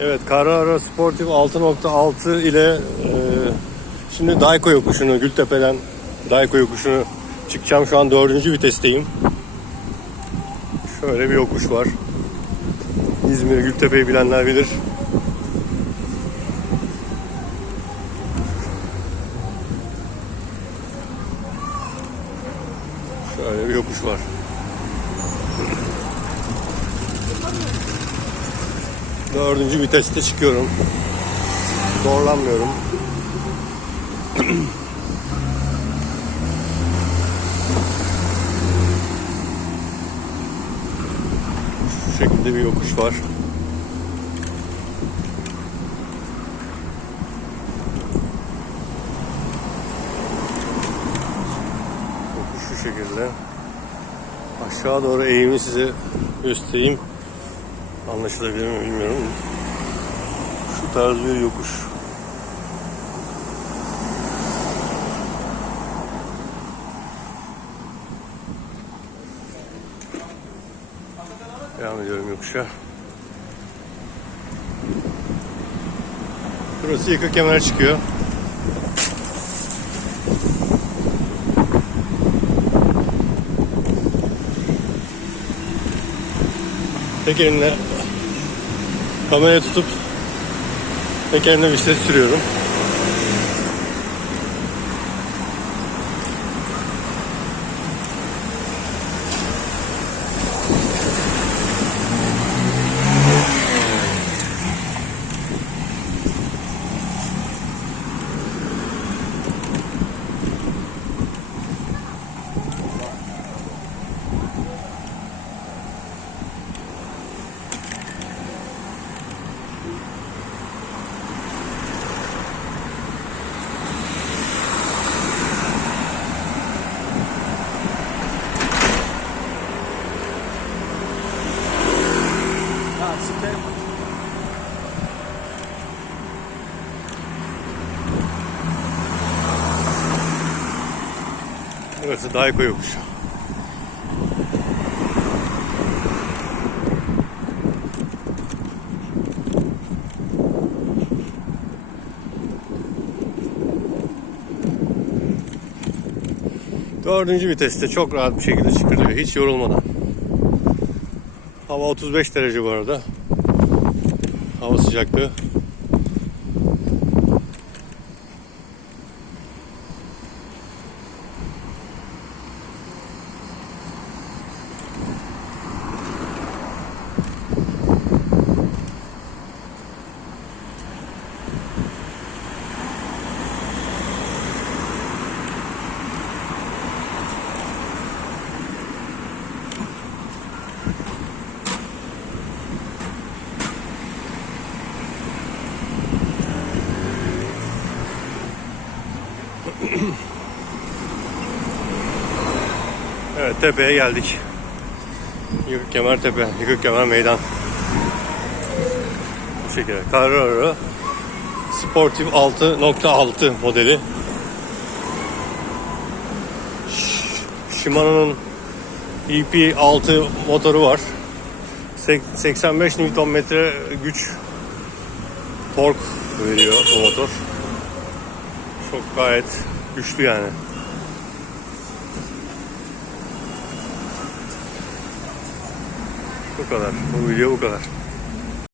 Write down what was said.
Evet Carrara Sportif 6.6 ile e, şimdi Dayko yokuşunu Gültepe'den Dayko yokuşunu çıkacağım. Şu an dördüncü vitesteyim. Şöyle bir yokuş var. İzmir Gültepe'yi bilenler bilir. Şöyle bir yokuş var. Dördüncü viteste çıkıyorum. Zorlanmıyorum. Şu şekilde bir yokuş var. Yokuş şu şekilde. Aşağı doğru eğimi size göstereyim. Anlaşılabilir mi bilmiyorum. Şu tarz bir yokuş. Devam ediyorum yokuşa. Burası yıkık kemer çıkıyor. Tek kamerayı tutup tek elimle bisiklet sürüyorum. Burası Dayko yokuşu. Dördüncü viteste çok rahat bir şekilde çıkılıyor. Hiç yorulmadan. Hava 35 derece bu arada. Hava sıcaklığı. Evet tepeye geldik. Yıkık Kemer Tepe, Yıkık Kemer Meydan. Bu şekilde. Carrara Sportive 6.6 modeli. Sh- Shimano'nun EP6 motoru var. Sek- 85 Nm güç tork veriyor bu motor. Çok gayet güçlü yani. Bu kadar. Bu video bu kadar.